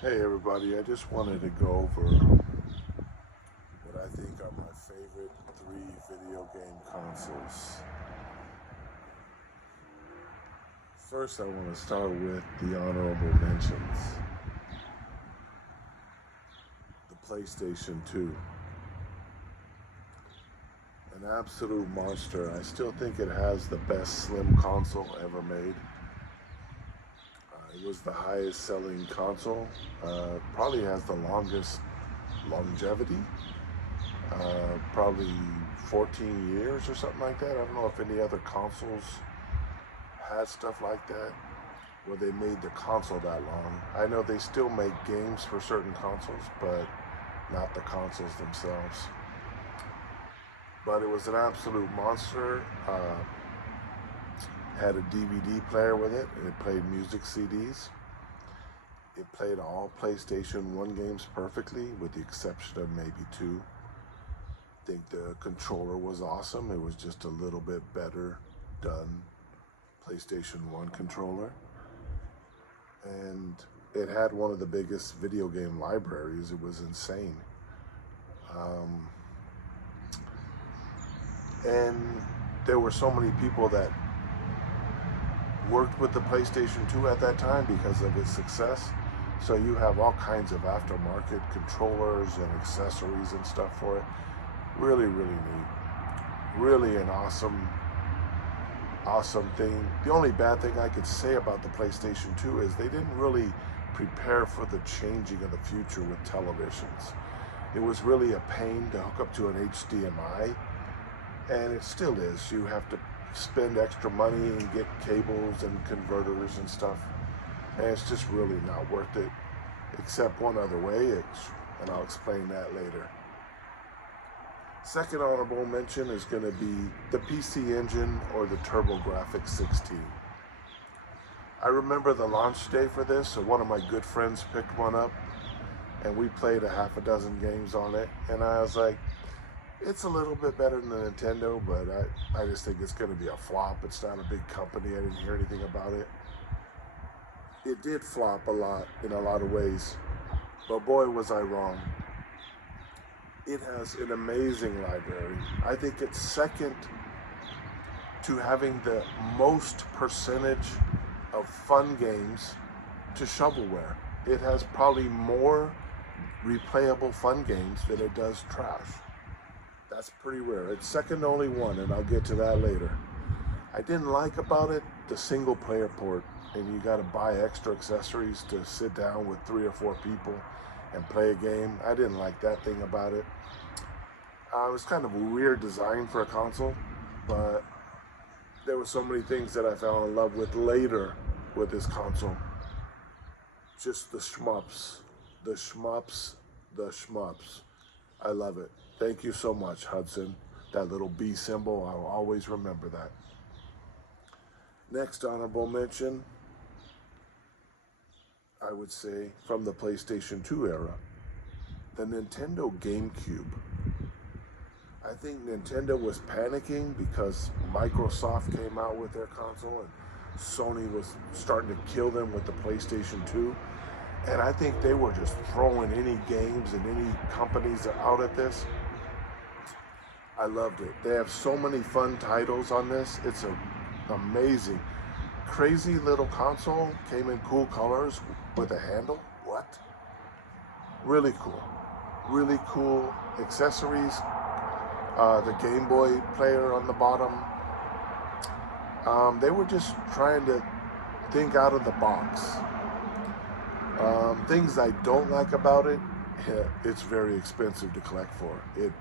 Hey everybody, I just wanted to go over what I think are my favorite 3 video game consoles. First, I want to start with the honorable mentions. The PlayStation 2. An absolute monster. I still think it has the best slim console ever made. It was the highest selling console. Probably has the longest longevity. Probably 14 years or something like that. I don't know if any other consoles had stuff like that where they made the console that long. I know they still make games for certain consoles, but not the consoles themselves. But it was an absolute monster. Had a DVD player with it, and it played music CDs. It played all PlayStation 1 games perfectly, with the exception of maybe 2. I think the controller was awesome. It was just a little bit better done PlayStation 1 controller. And it had one of the biggest video game libraries. It was insane. And there were so many people that worked with the PlayStation 2 at that time because of its success. So you have all kinds of aftermarket controllers and accessories and stuff for it. Really, really neat. Really an awesome thing. The only bad thing I could say about the PlayStation 2 is they didn't really prepare for the changing of the future with televisions. It was really a pain to hook up to an HDMI, and it still is. You have to spend extra money and get cables and converters and stuff, and it's just really not worth it, except one other way, and I'll explain that later. Second honorable mention is going to be the PC Engine or the TurboGrafx 16. I remember the launch day for this, so one of my good friends picked one up, and we played a half a dozen games on it, and I was like, it's a little bit better than the Nintendo, but I just think it's going to be a flop. It's not a big company. I didn't hear anything about it. It did flop a lot in a lot of ways, but boy, was I wrong. It has an amazing library. I think it's second to having the most percentage of fun games to shovelware. It has probably more replayable fun games than it does trash. That's pretty rare. It's second to only one, and I'll get to that later. I didn't like about it the single player port, and you gotta buy extra accessories to sit down with 3 or 4 people and play a game. I didn't like that thing about it. It was kind of a weird design for a console, but there were so many things that I fell in love with later with this console. Just the shmups, the shmups, the shmups. I love it. Thank you so much, Hudson. That little B symbol, I'll always remember that. Next honorable mention, I would say, from the PlayStation 2 era, the Nintendo GameCube. I think Nintendo was panicking because Microsoft came out with their console and Sony was starting to kill them with the PlayStation 2. And I think they were just throwing any games and any companies out at this. I loved it. They have so many fun titles on this. It's amazing. Crazy little console, came in cool colors with a handle. What? Really cool. Really cool accessories. The Game Boy player on the bottom. They were just trying to think out of the box. Things I don't like about it, it's very expensive to collect for. It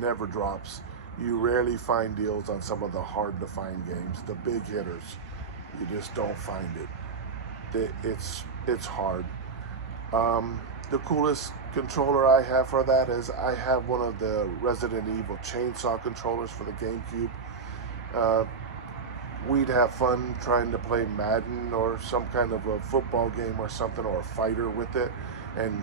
never drops. You rarely find deals on some of the hard to find games. The big hitters, you just don't find it. It's hard. The coolest controller I have for that is I have one of the Resident Evil chainsaw controllers for the GameCube. We'd have fun trying to play Madden or some kind of a football game or something, or a fighter with it, and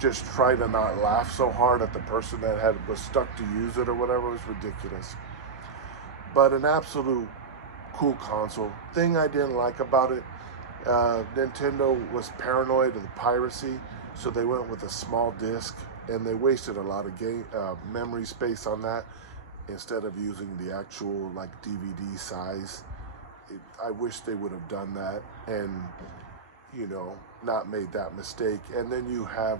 just try to not laugh so hard at the person that was stuck to use it or whatever. It was ridiculous. But an absolute cool console. Thing I didn't like about it, Nintendo was paranoid of the piracy, so they went with a small disc, and they wasted a lot of memory space on that instead of using the actual like DVD size. I wish they would have done that and, you know, not made that mistake. And then you have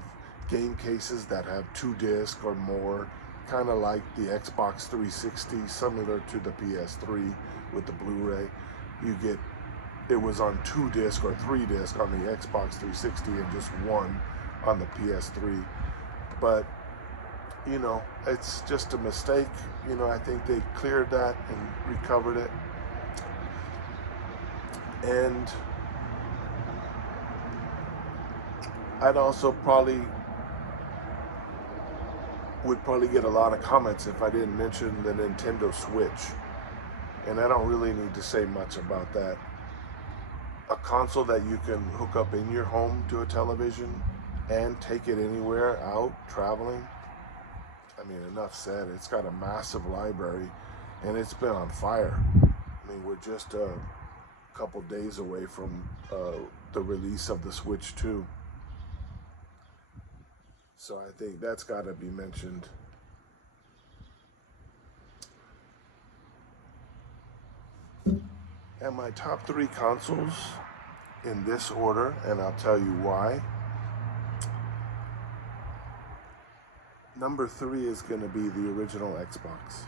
game cases that have 2 discs or more, kind of like the Xbox 360, similar to the PS3 with the Blu-ray. It was on 2 disc or 3 disc on the Xbox 360 and just 1 on the PS3. But, you know, it's just a mistake. You know, I think they cleared that and recovered it. And I'd also would probably get a lot of comments if I didn't mention the Nintendo Switch. And I don't really need to say much about that. A console that you can hook up in your home to a television and take it anywhere out traveling. I mean, enough said. It's got a massive library and it's been on fire. I mean, we're just a couple days away from the release of the Switch 2. So I think that's got to be mentioned. And my top 3 consoles in this order, and I'll tell you why. Number 3 is going to be the original Xbox.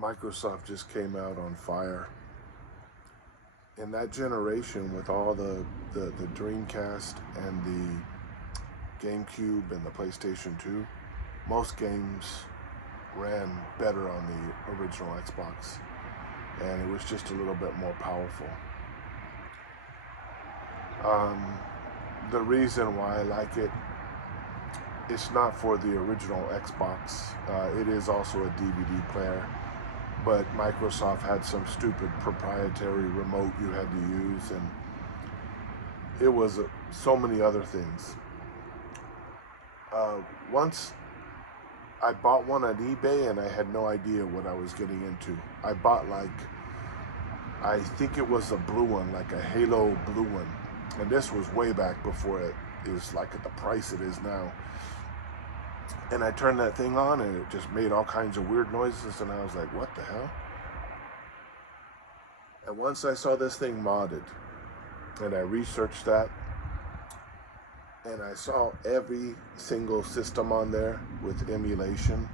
Microsoft just came out on fire. In that generation, with all the Dreamcast and the GameCube and the PlayStation 2, most games ran better on the original Xbox, and it was just a little bit more powerful. The reason why I like it, it's not for the original Xbox. It is also a DVD player, but Microsoft had some stupid proprietary remote you had to use, and it was so many other things. Once I bought one on eBay and I had no idea what I was getting into. I bought I think it was a blue one, like a Halo blue one. And this was way back before it is like at the price it is now. And I turned that thing on and it just made all kinds of weird noises, and I was like, what the hell? And once I saw this thing modded and I researched that, and I saw every single system on there with emulation.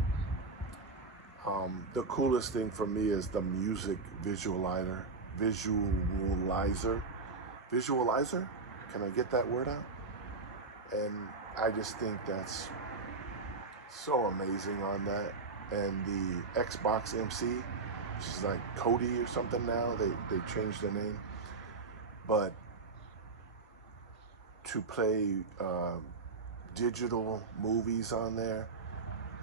The coolest thing for me is the music visualizer. Can I get that word out? And I just think that's so amazing on that. And the Xbox MC, which is like Cody or something now. They changed the name. But to play digital movies on there,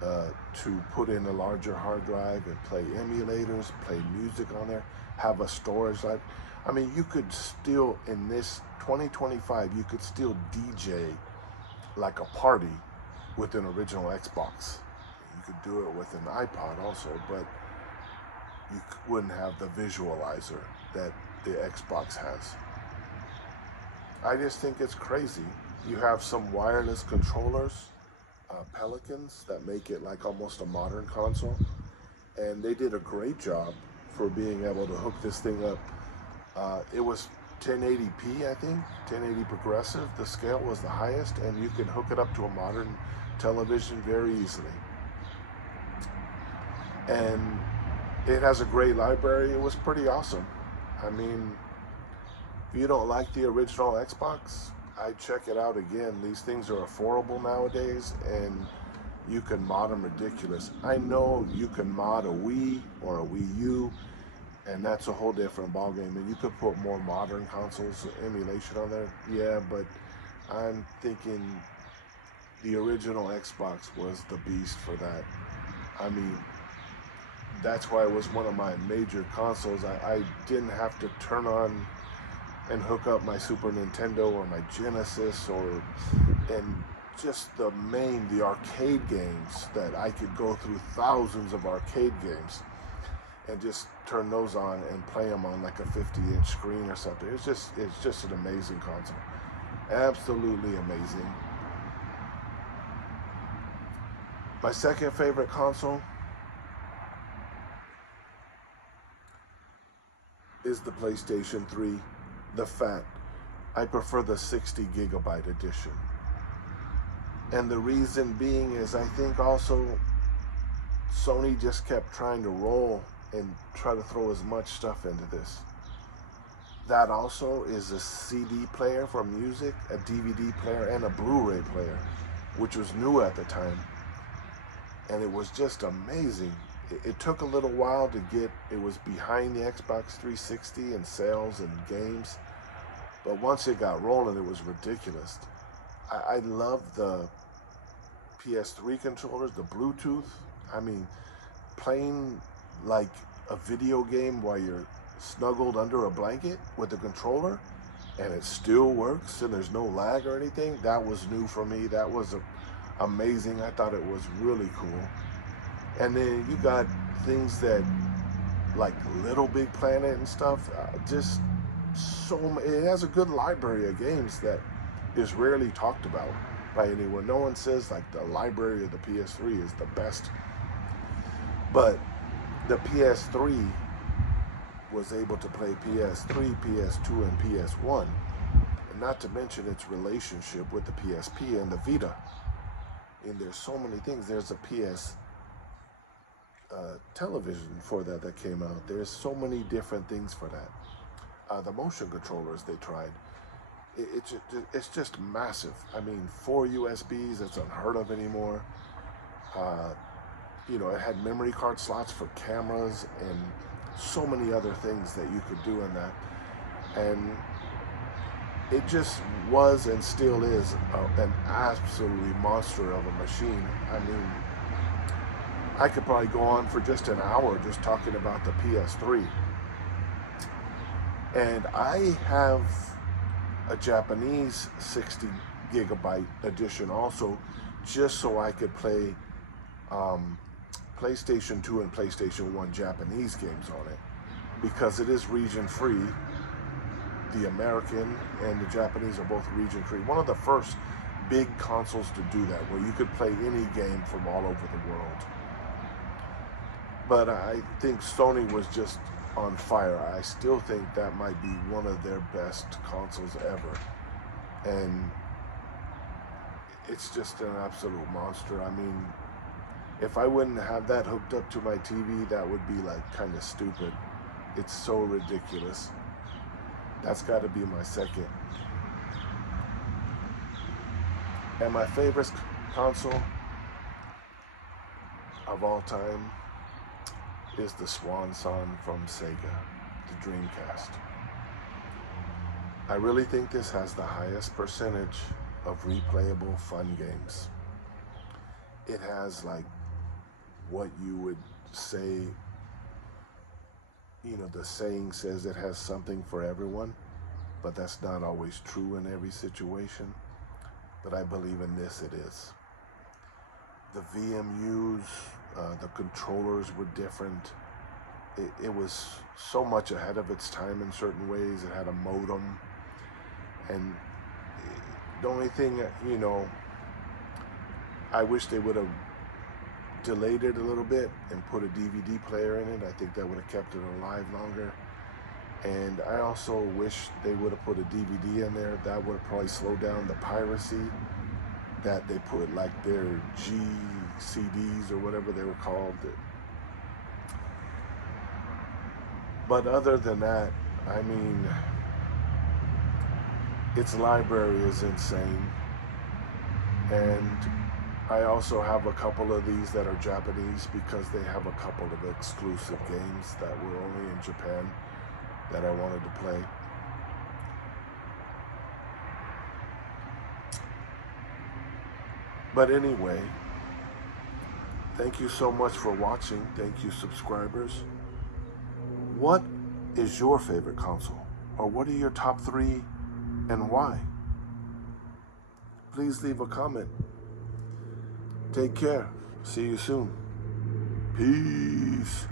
to put in a larger hard drive and play emulators, play music on there, have a storage life. I mean, you could still, in this 2025, you could still DJ like a party with an original Xbox. You could do it with an iPod also, but you wouldn't have the visualizer that the Xbox has. I just think it's crazy. You have some wireless controllers, Pelicans, that make it like almost a modern console. And they did a great job for being able to hook this thing up. It was 1080p, I think, 1080 progressive. The scale was the highest, and you can hook it up to a modern television very easily. And it has a great library. It was pretty awesome. I mean, if you don't like the original Xbox, I'd check it out again. These things are affordable nowadays, and you can mod them ridiculous. I know you can mod a Wii or a Wii U, and that's a whole different ballgame. And you could put more modern consoles emulation on there, yeah, but I'm thinking the original Xbox was the beast for that. I mean, that's why it was one of my major consoles. I didn't have to turn on and hook up my Super Nintendo or my Genesis and just the arcade games that I could go through thousands of arcade games. and just turn those on and play them on like a 50-inch screen or something. It's just an amazing console. Absolutely amazing. My second favorite console is the PlayStation 3, the Fat. I prefer the 60 gigabyte edition. And the reason being is I think also Sony just kept trying to roll and try to throw as much stuff into this. That also is a CD player for music, a DVD player, and a Blu-ray player, which was new at the time. And it was just amazing. It took a little while to get, it was behind the Xbox 360 in sales and games. But once it got rolling, it was ridiculous. I love the PS3 controllers, the Bluetooth. I mean, playing like a video game while you're snuggled under a blanket with the controller and it still works and there's no lag or anything, that was new for me. That was amazing. I thought it was really cool. And then you got things that like Little Big Planet and stuff, just it has a good library of games that is rarely talked about by anyone. No one says like the library of the PS3 is the best, but the PS3 was able to play PS3, PS2, and PS1, and not to mention its relationship with the PSP and the Vita. And there's so many things. There's a PS television for that came out. There's so many different things for that. The motion controllers they tried, it's just massive. I mean, 4 USBs, that's unheard of anymore. You know, it had memory card slots for cameras and so many other things that you could do in that. And it just was and still is an absolutely monster of a machine. I mean, I could probably go on for just an hour just talking about the PS3. And I have a Japanese 60 gigabyte edition also, just so I could play PlayStation 2 and PlayStation 1 Japanese games on it, because it is region free. The American and the Japanese are both region free. One of the first big consoles to do that, where you could play any game from all over the world. But I think Sony was just on fire. I still think that might be one of their best consoles ever. And it's just an absolute monster. I mean, if I wouldn't have that hooked up to my TV, that would be like kind of stupid. It's so ridiculous. That's got to be my second. And my favorite console of all time is the swan song from Sega, the Dreamcast. I really think this has the highest percentage of replayable fun games. It has like what you would say, you know, the saying says it has something for everyone, but that's not always true in every situation. But I believe in this it is. The VMUs, the controllers were different. It was so much ahead of its time in certain ways. It had a modem. And the only thing, you know, I wish they would have delayed it a little bit and put a DVD player in it. I think that would have kept it alive longer. And I also wish they would have put a DVD in there. That would have probably slowed down the piracy that they put, like their GCDs or whatever they were called. But other than that, I mean, its library is insane. And I also have a couple of these that are Japanese because they have a couple of exclusive games that were only in Japan that I wanted to play. But anyway, thank you so much for watching. Thank you, subscribers. What is your favorite console? Or what are your top 3 and why? Please leave a comment. Take care. See you soon. Peace.